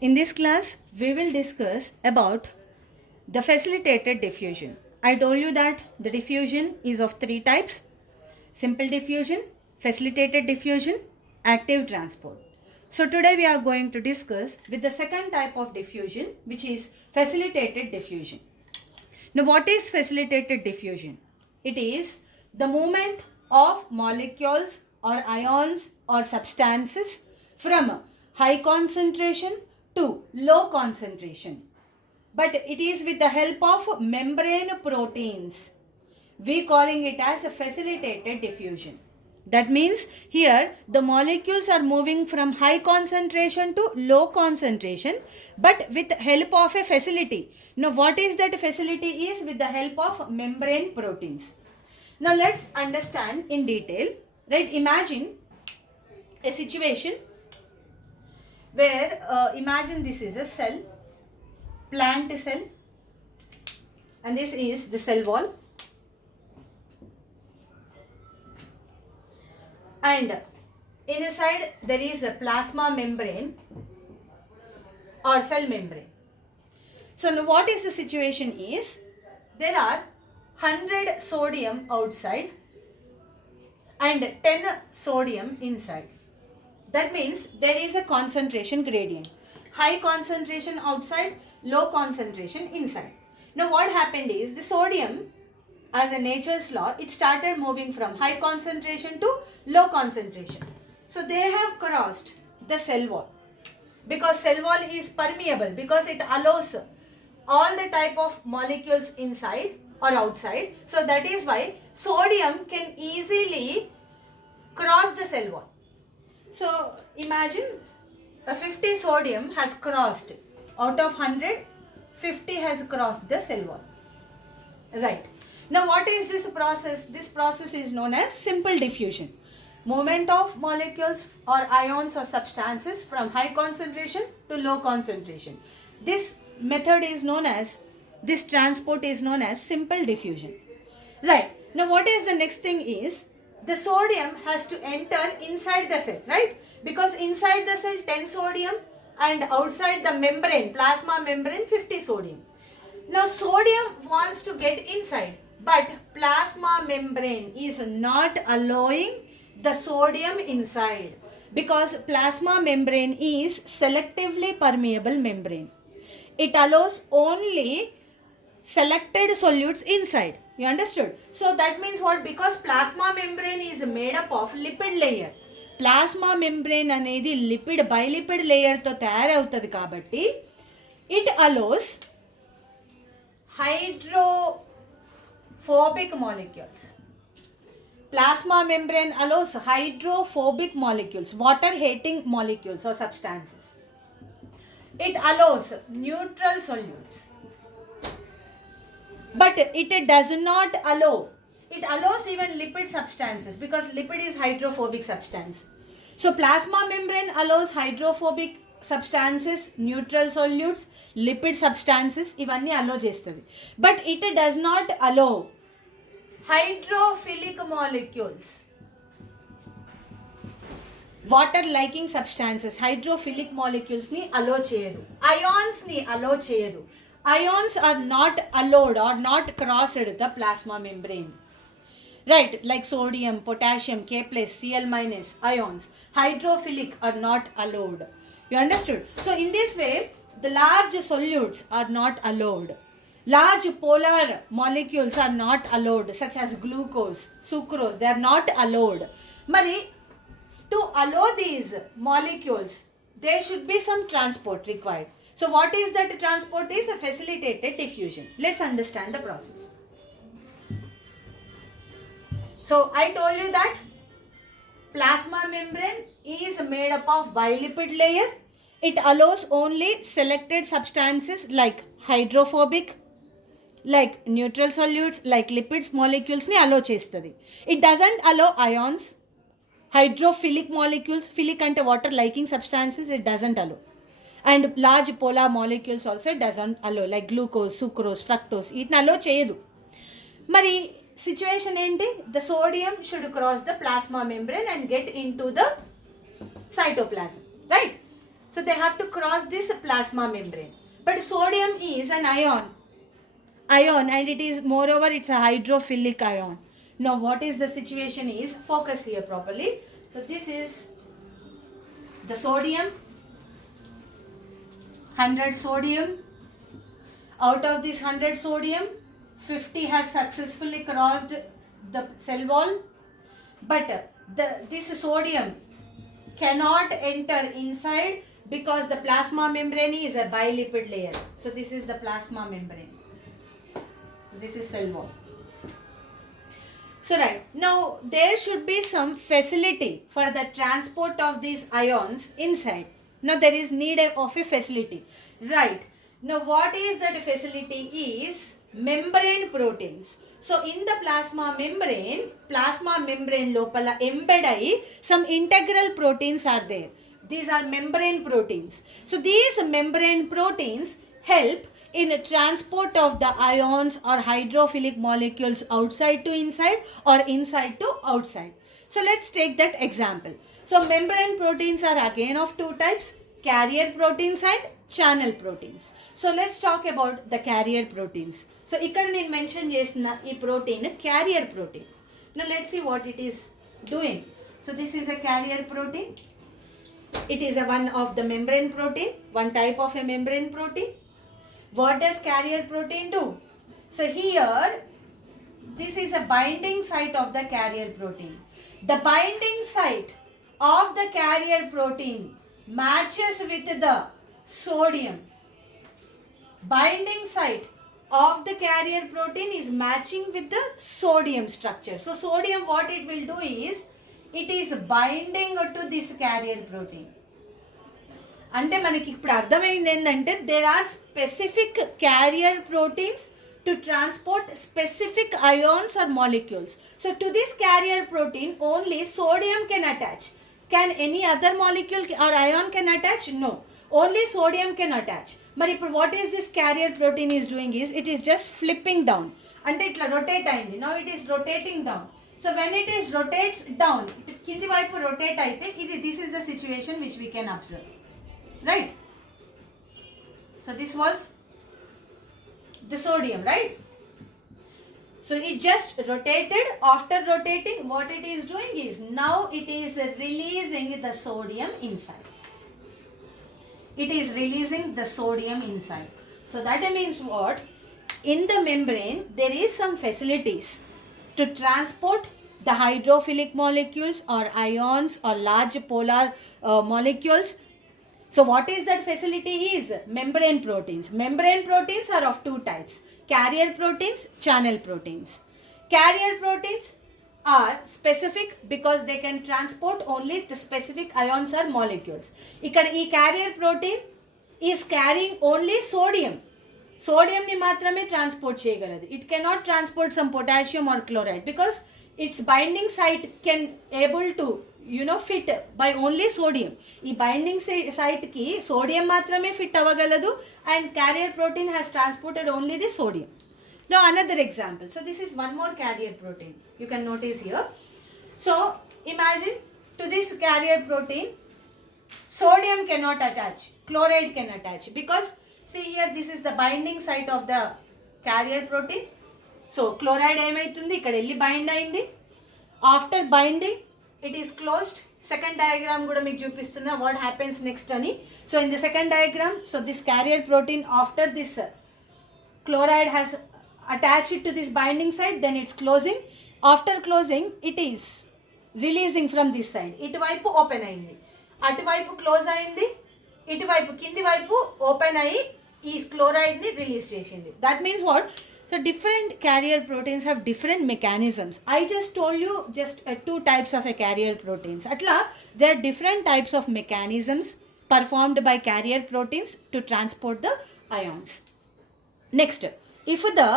In this class, we will discuss about the facilitated diffusion. I told you that the diffusion is of three types: simple diffusion, facilitated diffusion, active transport. So today we are going to discuss with the second type of diffusion, which is facilitated diffusion. Now, what is facilitated diffusion? It is the movement of molecules or ions or substances from high concentration to low concentration. But it is with the help of membrane proteins. We calling it as a facilitated diffusion. That means here the molecules are moving from high concentration to low concentration, but with help of a facility. Now what is that facility? Is with the help of membrane proteins. Now let's understand in detail. Right, imagine a situation where imagine this is a cell, plant cell, and this is the cell wall. And inside there is a plasma membrane or cell membrane. So now what is the situation is, there are 100 sodium outside and 10 sodium inside. That means there is a concentration gradient. High concentration outside, low concentration inside. Now what happened is, the sodium, as a nature's law, it started moving from high concentration to low concentration. So they have crossed the cell wall, because cell wall is permeable, because it allows all the type of molecules inside or outside. So that is why sodium can easily cross the cell wall. So imagine a 50 sodium has crossed, out of 100, 50 has crossed the cell wall. Right. Now what is this process? This process is known as simple diffusion. Movement of molecules or ions or substances from high concentration to low concentration. This method is known as, this transport is known as simple diffusion. Right. Now what is the next thing is, the sodium has to enter inside the cell, right? Because inside the cell 10 sodium and outside the membrane, plasma membrane, 50 sodium. Now sodium wants to get inside, but plasma membrane is not allowing the sodium inside, because plasma membrane is selectively permeable membrane. It allows only selected solutes inside. You understood? So that means what? Because plasma membrane is made up of lipid layer. Plasma membrane అనేది lipid బైలిపిడ్ లేయర్తో తయారవుతుంది కాబట్టి it allows hydrophobic molecules. Plasma membrane allows hydrophobic molecules, water hating molecules or substances. It allows neutral solutes, but it does not allow, it allows even lipid substances, because lipid is hydrophobic substance. So plasma membrane allows hydrophobic substances, neutral solutes, lipid substances, ఇవన్నీ allow చేస్తుంది. But it does not allow hydrophilic molecules, water liking substances, hydrophilic molecules ని అలో చేయదు, ions ని అలో చేయదు. Ions are not allowed or not crossed the plasma membrane. Right, like sodium, potassium, K+, Cl-, ions. Hydrophilic are not allowed. You understood? So in this way, the large solutes are not allowed. Large polar molecules are not allowed, such as glucose, sucrose, they are not allowed. Mari, to allow these molecules, there should be some transport required. So what is that transport? Is a facilitated diffusion. Let's understand the process. So I told you that plasma membrane is made up of bilipid layer. It allows only selected substances like hydrophobic, like neutral solutes, like lipids molecules ni allow chestadi. It doesn't allow ions, hydrophilic molecules, philic ante water liking substances, it doesn't allow. And large polar molecules also doesn't allow, like glucose, sucrose, fructose, వీటిని అలో చేయదు. మరి situation ఏంటి? The sodium should cross the plasma membrane and get in to the cytoplasm, right? So they have to cross this plasma membrane. But sodium is an ion, and it is moreover it's a hydrophilic ion. Now what is the situation is, focus here properly. So this is the sodium, 100 sodium. Out of this 100 sodium, 50 has successfully crossed the cell wall, but this sodium cannot enter inside because the plasma membrane is a bilipid layer. So this is the plasma membrane. This is cell wall. So right, now there should be some facility for the transport of these ions inside. Now there is need of a facility. Right. Now what is that facility is membrane proteins. So in the plasma membrane lopala embed ayi some integral proteins are there. These are membrane proteins. So these membrane proteins help in transport of the ions or hydrophilic molecules outside to inside or inside to outside. So let's take that example. So membrane proteins are again of two types, carrier proteins and channel proteins. So let's talk about the carrier proteins. So ikkada nenu mention chesina ee protein carrier protein. Now let's see what it is doing. So this is a carrier protein. It is a one of the membrane protein, one type of a membrane protein. What does carrier protein do? So here, this is a binding site of the carrier protein. The binding site of the carrier protein matches with the sodium. Binding site of the carrier protein is matching with the sodium structure. So sodium, what it will do is, it is binding to this carrier protein. అంటే మనకి ఇప్పుడు అర్థమైంది ఏంటంటే there are specific carrier proteins to transport specific ions or molecules. So to this carrier protein only sodium can attach. Can any other molecule or ion can attach? No, only sodium can attach. మరి ఇప్పుడు what is this carrier protein is doing is it is just flipping down. అంటే ఇట్లా rotate అయింది. Now it is rotating down. So when it is rotates down, కింది వైపు rotate అయితే ఇది this is the situation which we can observe. Right? So this was the sodium, right? So it just rotated. After rotating, what it is doing is now it is releasing the sodium inside. It is releasing the sodium inside. So that means what? In the membrane, there is some facilities to transport the hydrophilic molecules or ions or large polar molecules. So what is that facility is? Membrane proteins. Membrane proteins are of two types, carrier proteins, channel proteins. Carrier proteins are specific because they can transport only the specific ions or molecules. Ikkada ee carrier protein is carrying only sodium. Sodium ni maatrame transport cheyagaladu. It cannot transport some potassium or chloride because its binding site can able to fit by only sodium. ఈ binding సైట్కి sodium మాత్రమే fit అవ్వగలదు and carrier protein has transported only the sodium. Now another example. So this is one more carrier protein. You can notice here. So imagine to this carrier protein sodium cannot attach, chloride can attach because see here this is the binding site of the carrier protein. So chloride ఏమైతుంది ఇక్కడ వెళ్ళి bind అయింది. After binding it is closed. Second diagram kuda meeku chupistunna what happens next ani. So in the second diagram, so this carrier protein after this chloride has attached to this binding site, then it's closing. After closing, it is releasing from this side. Itu vaipu open ayindi, atu vaipu close ayindi, itu vaipu kindi vaipu open ayi ee chloride ni release chesindi. That means what? So different carrier proteins have different mechanisms. I just told you just two types of a carrier proteins. Atla there are different types of mechanisms performed by carrier proteins to transport the ions. Next, if the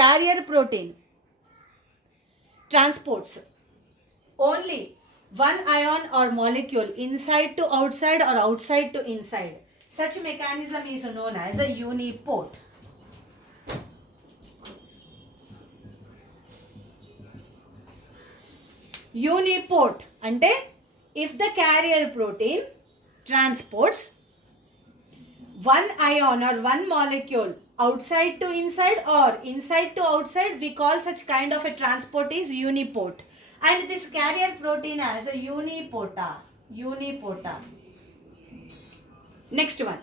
carrier protein transports only one ion or molecule inside to outside or outside to inside, such mechanism is known as a uniport. Uniport అంటే if the carrier protein transports one ion or one molecule outside to inside or inside to outside, we call such kind of a transport is uniport. And this carrier protein as a unipotar. Unipotar. Next one.